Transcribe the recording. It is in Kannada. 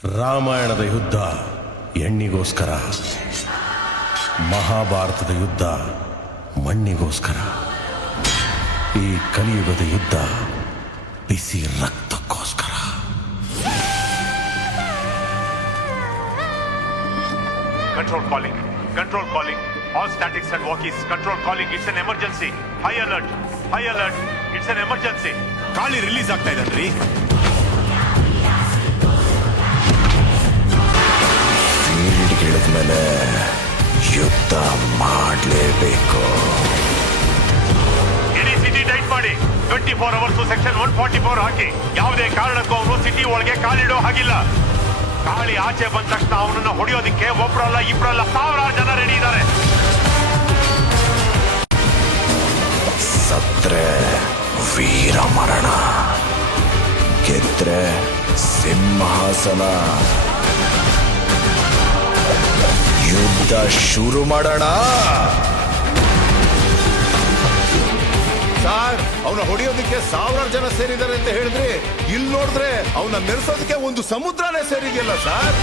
ರಾಮಾಯಣದ ಯುದ್ಧ ಹೆಣ್ಣಿಗೋಸ್ಕರ, ಮಹಾಭಾರತದ ಯುದ್ಧ ಮಣ್ಣಿಗೋಸ್ಕರ, ಈ ಕಲಿಯುಗದ ಯುದ್ಧ ಬಿಸಿ ರಕ್ತಕ್ಕೋಸ್ಕರ. Control calling. Control calling. All statics and walkies. Control calling. It's an emergency. High alert. High alert. It's an emergency. ಖಾಲಿ ರಿಲೀಸ್ ಆಗ್ತಾ ಇದ್ದಾನ್ರಿ. ಫೀಲ್ಡ್ಗಿಳಿದ್ಮೇಲೆ ಯುದ್ಧ ಮಾಡಲೇಬೇಕು. ಇಡೀ ಸಿಟಿ ಟೈಟ್ ಮಾಡಿ 24 hours ಸೆಕ್ಷನ್ 144 ಹಾಕಿ. ಯಾವುದೇ ಕಾರಣಕ್ಕೂ ಅವನು ಸಿಟಿ ಒಳಗೆ ಕಾಲಿಡೋ ಹಾಗಿಲ್ಲ. ಗಾಳಿ ಆಚೆ ಬಂದ ತಕ್ಷಣ ಅವನನ್ನ ಹೊಡೆಯೋದಿಕ್ಕೆ ಒಬ್ರಲ್ಲ ಇಬ್ರಲ್ಲ ಸಾವಿರಾರು ಜನ ರೆಡಿ ಇದ್ದಾರೆ. ಸತ್ರೆ ವೀರ ಮರಣ, ಗೆದ್ರೆ ಸಿಂಹಾಸನ. ಯುದ್ಧ ಶುರು ಮಾಡೋಣ. ಸರ್, ಅವನ ಹೊಡೆಯೋದಕ್ಕೆ ಸಾವಿರಾರು ಜನ ಸೇರಿದ್ದಾರೆ ಅಂತ ಹೇಳಿದ್ರೆ, ಇಲ್ಲಿ ನೋಡಿದ್ರೆ ಅವನ ಮೆರೆಸೋದಕ್ಕೆ ಒಂದು ಸಮುದ್ರನೇ ಸೇರಿದೆಯಲ್ಲ ಸರ್.